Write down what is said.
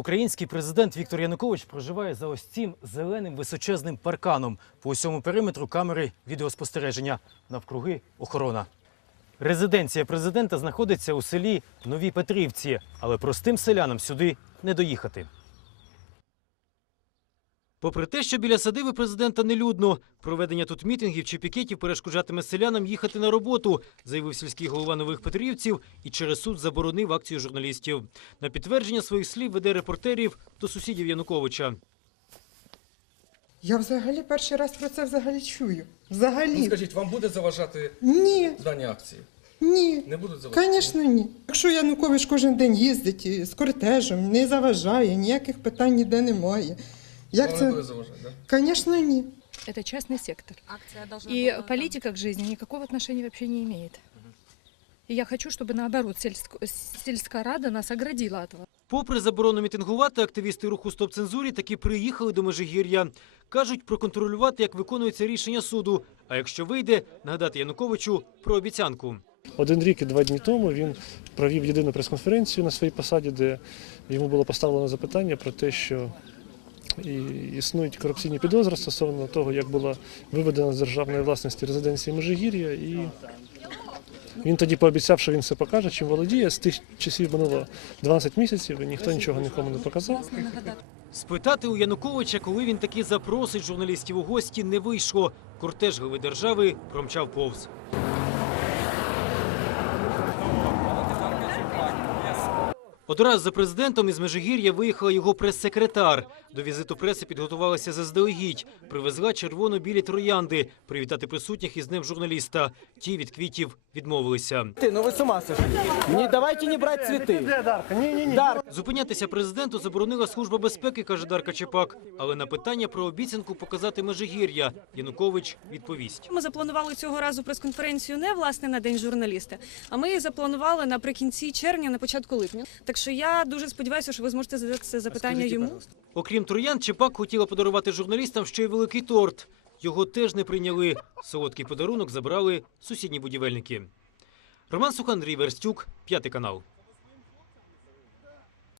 Український президент Віктор Янукович проживає за ось цим зеленим височезним парканом. По усьому периметру камери відеоспостереження. Навкруги охорона. Резиденція президента знаходиться у селі Нові Петрівці, але простим селянам сюди не доїхати. Попри те, що біля садиби президента нелюдно, проведення тут мітингів чи пікетів перешкоджатиме селянам їхати на роботу, заявив сільський голова нових Петрівців і через суд заборонив акцію журналістів. На підтвердження своїх слів веде репортерів до сусідів Януковича. Я взагалі перший раз про це взагалі чую. Ну, Взагалі. скажіть, вам буде заважати Ні, дані акції? ні. Не будуть заважати? Звісно, ні. Якщо Янукович кожен день їздить з кортежем, не заважає, ніяких питань ніде немає. Як Вам не буде це? заважати, да? Звісно, ні. Это частный сектор. Акция должна И была там- политика к жизни никакого отношения вообще не имеет. И я хочу, чтобы наоборот сельск- сельская рада нас оградила от этого. Попри заборону мітингувати, активісти руху «Стоп цензурі» таки приїхали до Межигір'я. Кажуть, проконтролювати, як виконується рішення суду. А якщо вийде, нагадати Януковичу про обіцянку. Один рік і два дні тому він провів єдину прес-конференцію на своїй посаді, де йому було поставлено запитання про те, що і існують корупційні підозри стосовно того, як була виведена з державної власності резиденції Межигір'я. І він тоді пообіцяв, що він все покаже, чим володіє. З тих часів минуло 12 місяців, і ніхто нічого нікому не показав. Спитати у Януковича, коли він таки запросить журналістів у гості, не вийшло. Кортеж глави держави промчав повз. Одразу за президентом із Межигір'я виїхала його прес-секретар. До візиту преси підготувалася заздалегідь. Привезла червоно-білі троянди. Привітати присутніх із днем журналіста. Ті від квітів відмовилися. Ты, ну вы с ума сошли. Не давайте не брать цветы. Дарка, Зупинятися президенту заборонила служба безпеки, каже Дарка Чепак. Але на питання про обіцянку показати Межигір'я Янукович відповість. Ми запланували цього разу прес-конференцію не власне на день журналіста, а ми її запланували наприкінці червня, на початку липня. Так що я дуже сподіваюся, що ви зможете задати це запитання йому. Окрім троян, Чепак хотіла подарувати журналістам ще й великий торт. Його теж не прийняли. Солодкий подарунок забрали сусідні будівельники. Роман Сухан, Андрій Верстюк, п'ятий канал.